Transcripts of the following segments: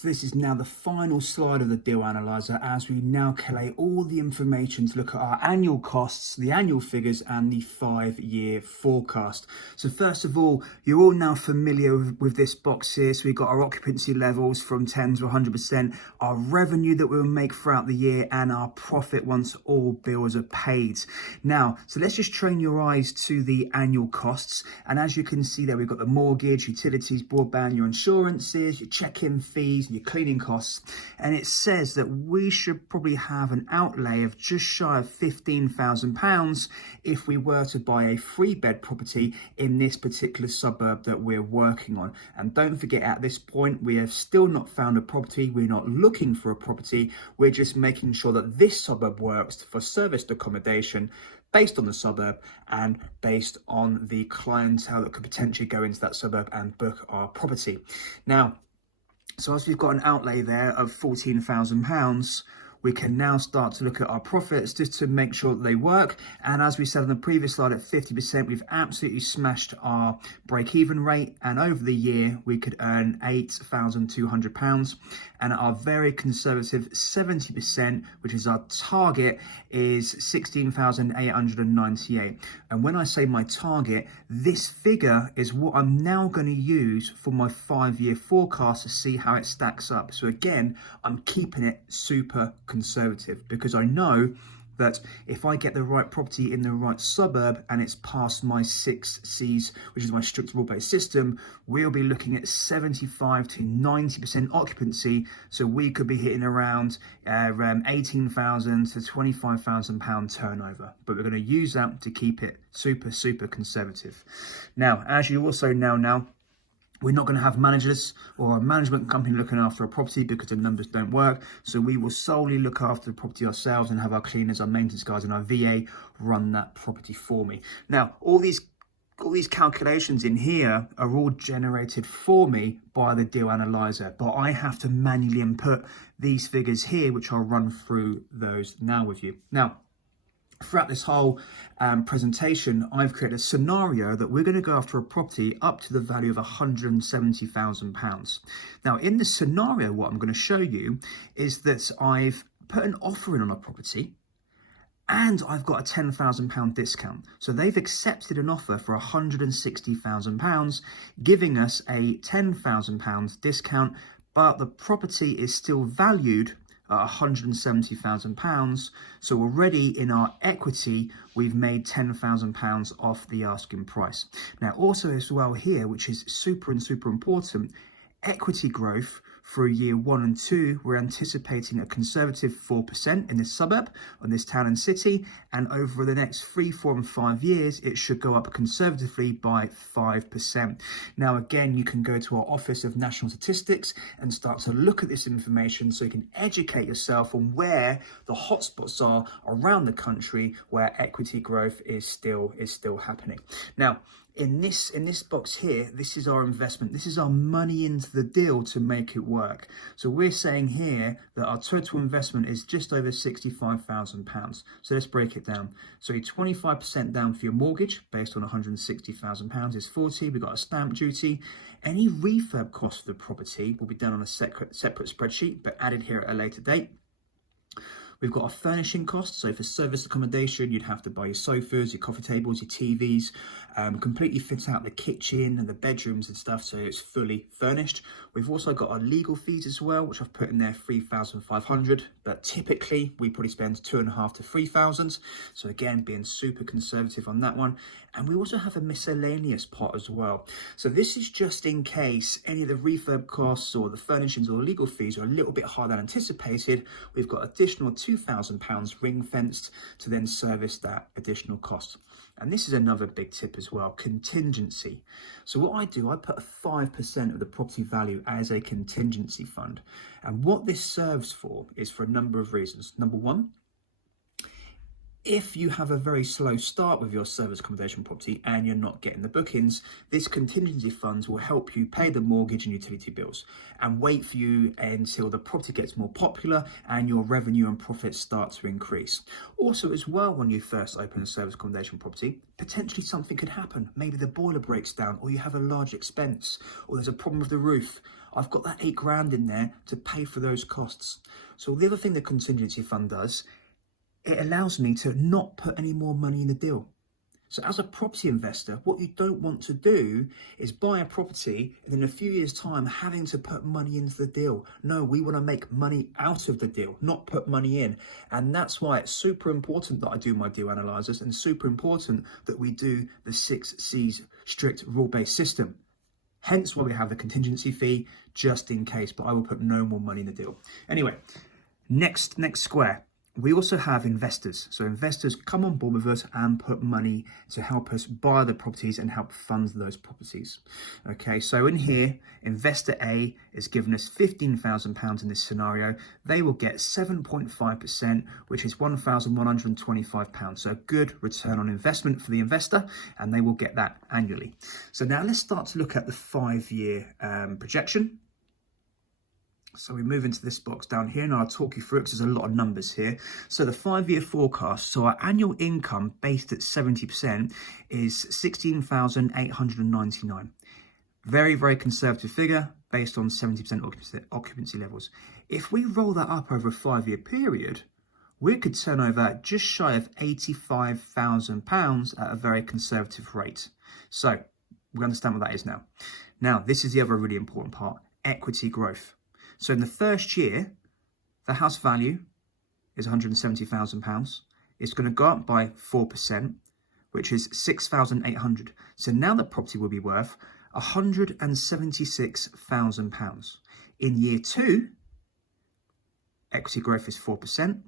So this is now the final slide of the deal analyzer as we now collate all the information to look at our annual costs, the annual figures and the 5-year forecast. So first of all, you're all now familiar with this box here. So we've got our occupancy levels from 10 to 100%, our revenue that we'll make throughout the year and our profit once all bills are paid. Now, so let's just train your eyes to the annual costs. And as you can see there, we've got the mortgage, utilities, broadband, your insurances, your check-in fees, and your cleaning costs, and it says that we should probably have an outlay of just shy of £15,000 if we were to buy a 3-bed property in this particular suburb that we're working on. And don't forget, at this point we have still not found a property, we're not looking for a property, we're just making sure that this suburb works for serviced accommodation based on the suburb and based on the clientele that could potentially go into that suburb and book our property. Now, so as we've got an outlay there of £14,000, we can now start to look at our profits just to make sure that they work. And as we said on the previous slide, at 50%, we've absolutely smashed our break-even rate. And over the year, we could earn £8,200. And at our very conservative 70%, which is our target, is 16,898. And when I say my target, this figure is what I'm now going to use for my 5-year forecast to see how it stacks up. So again, I'm keeping it super conservative because I know that if I get the right property in the right suburb and it's past my 6 Cs, which is my strict rule-based system, we'll be looking at 75 to 90% occupancy. So we could be hitting around 18,000 to 25,000 pound turnover. But we're going to use that to keep it super, super conservative. Now, as you also know now, we're not going to have managers or a management company looking after a property because the numbers don't work. So we will solely look after the property ourselves and have our cleaners, our maintenance guys and our VA run that property for me. Now, all these calculations in here are all generated for me by the deal analyzer, but I have to manually input these figures here, which I'll run through those now with you. Now, throughout this whole presentation, I've created a scenario that we're going to go after a property up to the value of £170,000. Now, in this scenario, what I'm going to show you is that I've put an offer in on a property and I've got a £10,000 discount. So they've accepted an offer for £160,000, giving us a £10,000 discount, but the property is still valued at £170,000. So already in our equity, we've made £10,000 off the asking price. Now, also as well here, which is super important, equity growth for year 1 and 2, we're anticipating a conservative 4% in this suburb, on this town and city, and over the next 3, 4 and 5 years, it should go up conservatively by 5%. Now, again, you can go to our Office of National Statistics and start to look at this information so you can educate yourself on where the hotspots are around the country where equity growth is still happening. Now, in this box here, this is our investment. This is our money into the deal to make it work. So we're saying here that our total investment is just over £65,000. So let's break it down. So 25% down for your mortgage based on £160,000 is 40. We've got a stamp duty. Any refurb cost for the property will be done on a separate spreadsheet, but added here at a later date. We've got our furnishing costs. So for service accommodation, you'd have to buy your sofas, your coffee tables, your TVs, completely fit out the kitchen and the bedrooms and stuff, so it's fully furnished. We've also got our legal fees as well, which I've put in there, 3,500, but typically we probably spend 2,500 to 3,000. So again, being super conservative on that one. And we also have a miscellaneous pot as well. So this is just in case any of the refurb costs or the furnishings or the legal fees are a little bit higher than anticipated. We've got additional £2,000 ring fenced to then service that additional cost. And this is another big tip as well, contingency. So what I do, I put 5% of the property value as a contingency fund. And what this serves for is for a number of reasons. Number one, If you have a very slow start with your service accommodation property and you're not getting the bookings, this contingency funds will help you pay the mortgage and utility bills and wait for you until the property gets more popular and your revenue and profits start to increase. Also as well, when you first open a service accommodation property, potentially something could happen. Maybe the boiler breaks down, or you have a large expense, or there's a problem with the roof. I've got that £8,000 in there to pay for those costs. So the other thing the contingency fund does, it allows me to not put any more money in the deal. So as a property investor, what you don't want to do is buy a property and in a few years' time having to put money into the deal. No, we want to make money out of the deal, not put money in. And that's why it's super important that I do my deal analyzers, and super important that we do the 6 C's strict rule-based system. Hence why we have the contingency fee, just in case, but I will put no more money in the deal. Anyway, next square. We also have investors. So investors come on board with us and put money to help us buy the properties and help fund those properties. Okay, so in here, investor A is giving us £15,000 in this scenario. They will get 7.5%, which is £1,125. So good return on investment for the investor, and they will get that annually. So now let's start to look at the 5-year projection. So we move into this box down here, and I'll talk you through it because there's a lot of numbers here. So the 5-year forecast, so our annual income based at 70% is 16,899. Very, very conservative figure based on 70% occupancy levels. If we roll that up over a 5-year period, we could turn over just shy of £85,000 at a very conservative rate. So we understand what that is now. Now, this is the other really important part, equity growth. So in the first year, the house value is £170,000. It's going to go up by 4%, which is £6,800. So now the property will be worth £176,000. In year 2, equity growth is 4%.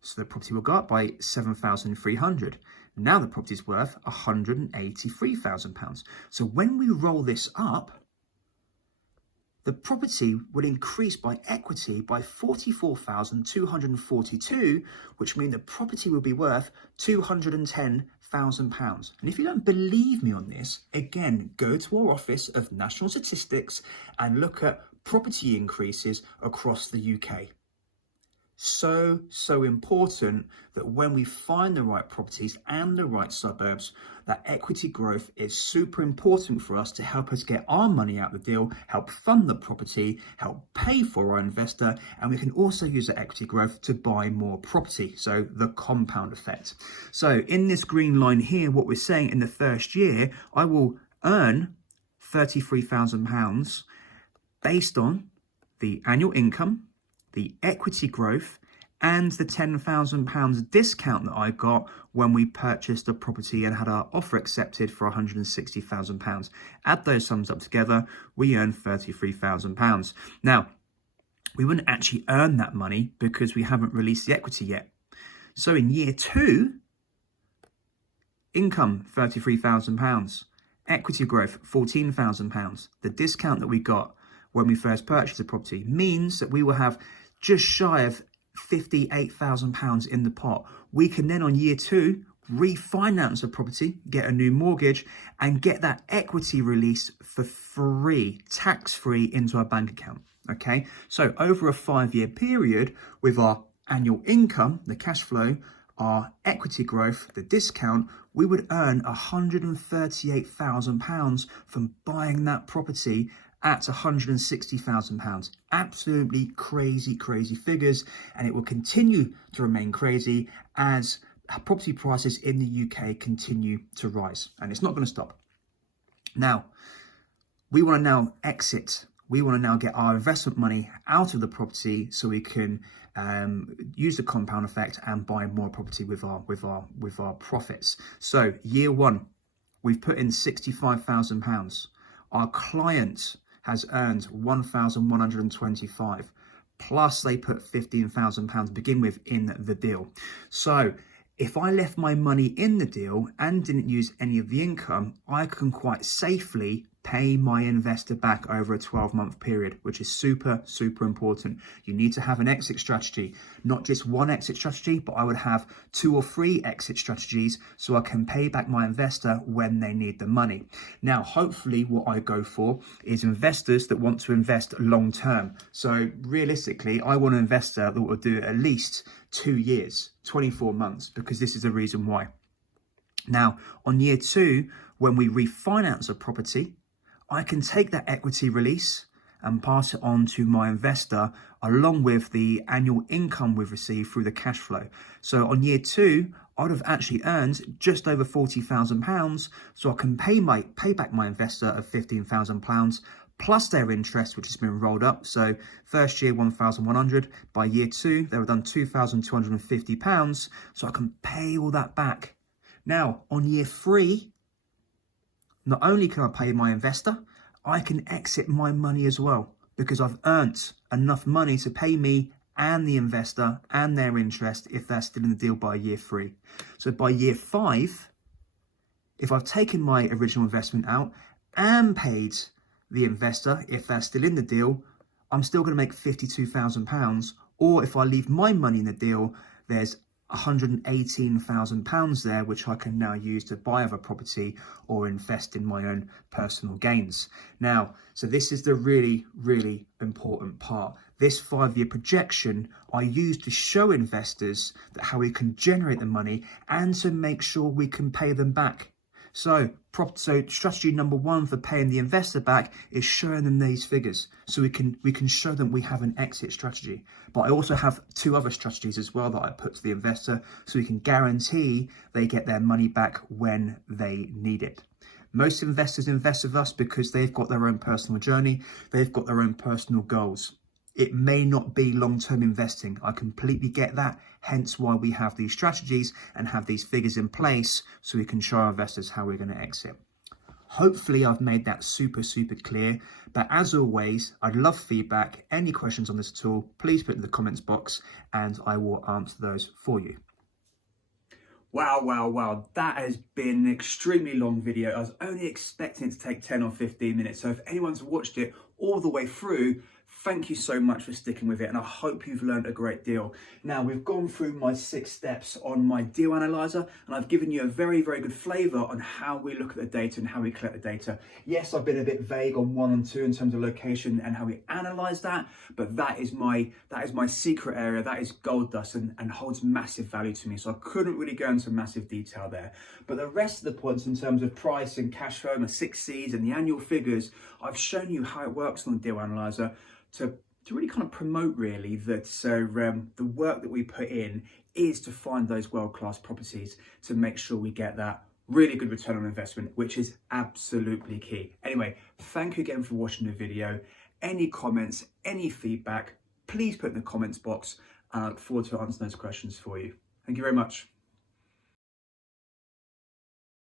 So the property will go up by £7,300. Now the property is worth £183,000. So when we roll this up, the property would increase by equity by £44,242, which means the property will be worth £210,000. And if you don't believe me on this, again, go to our Office of National Statistics and look at property increases across the UK. So important that when we find the right properties and the right suburbs, that equity growth is super important for us to help us get our money out of the deal, help fund the property, help pay for our investor, and we can also use the equity growth to buy more property. So the compound effect. So in this green line here, what we're saying in the first year, I will earn £33,000 based on the annual income, the equity growth, and the £10,000 discount that I got when we purchased a property and had our offer accepted for £160,000. Add those sums up together, we earn £33,000. Now, we wouldn't actually earn that money because we haven't released the equity yet. So in year 2, income £33,000, equity growth £14,000. The discount that we got when we first purchased the property means that we will have just shy of £58,000 in the pot. We can then on year 2 refinance a property, get a new mortgage, and get that equity release for free, tax-free, into our bank account. Okay, so over a 5-year period, with our annual income, the cash flow, our equity growth, the discount, we would earn £138,000 from buying that property at £160,000. Absolutely crazy figures, and it will continue to remain crazy as property prices in the UK continue to rise, and it's not going to stop. Now, we want to now exit. We want to now get our investment money out of the property so we can use the compound effect and buy more property with our profits. So year 1, we've put in £65,000. Our client has earned £1,125, plus they put £15,000 to begin with in the deal. So if I left my money in the deal and didn't use any of the income, I can quite safely pay my investor back over a 12-month period, which is super, super important. You need to have an exit strategy, not just one exit strategy, but I would have 2 or 3 exit strategies so I can pay back my investor when they need the money. Now, hopefully what I go for is investors that want to invest long term. So realistically, I want an investor that will do at least 2 years, 24 months, because this is the reason why. Now, on year 2, when we refinance a property, I can take that equity release and pass it on to my investor along with the annual income we've received through the cash flow. So on year 2, I'd have actually earned just over £40,000, so I can pay back my investor of £15,000 plus their interest, which has been rolled up. So first year, 1,100. By year 2, they were done £2,250, so I can pay all that back. Now, on year 3, not only can I pay my investor, I can exit my money as well because I've earned enough money to pay me and the investor and their interest if they're still in the deal by year 3. So by year 5, if I've taken my original investment out and paid the investor if they're still in the deal, I'm still going to make £52,000. Or if I leave my money in the deal, there's £118,000 there, which I can now use to buy other property or invest in my own personal gains. Now, so this is the really, really important part. This 5-year projection I use to show investors that how we can generate the money and to make sure we can pay them back. So strategy number 1 for paying the investor back is showing them these figures so we can show them we have an exit strategy. But I also have 2 other strategies as well that I put to the investor so we can guarantee they get their money back when they need it. Most investors invest with us because they've got their own personal journey, they've got their own personal goals. It may not be long-term investing. I completely get that, hence why we have these strategies and have these figures in place so we can show our investors how we're going to exit. Hopefully I've made that super, super clear. But as always, I'd love feedback. Any questions on this at all, please put it in the comments box and I will answer those for you. Wow. That has been an extremely long video. I was only expecting it to take 10 or 15 minutes. So if anyone's watched it all the way through, thank you so much for sticking with it, and I hope you've learned a great deal. Now, we've gone through my 6 steps on my deal analyzer, and I've given you a very, very good flavour on how we look at the data and how we collect the data. Yes, I've been a bit vague on 1 and 2 in terms of location and how we analyse that, but that is my secret area. That is gold dust and holds massive value to me. So I couldn't really go into massive detail there. But the rest of the points in terms of price and cash flow and the 6 Cs and the annual figures, I've shown you how it works on the deal analyzer to really kind of promote really that the work that we put in is to find those world-class properties to make sure we get that really good return on investment, which is absolutely key. Anyway, thank you again for watching the video. Any comments, any feedback, please put in the comments box. I look forward to answering those questions for you. Thank you very much.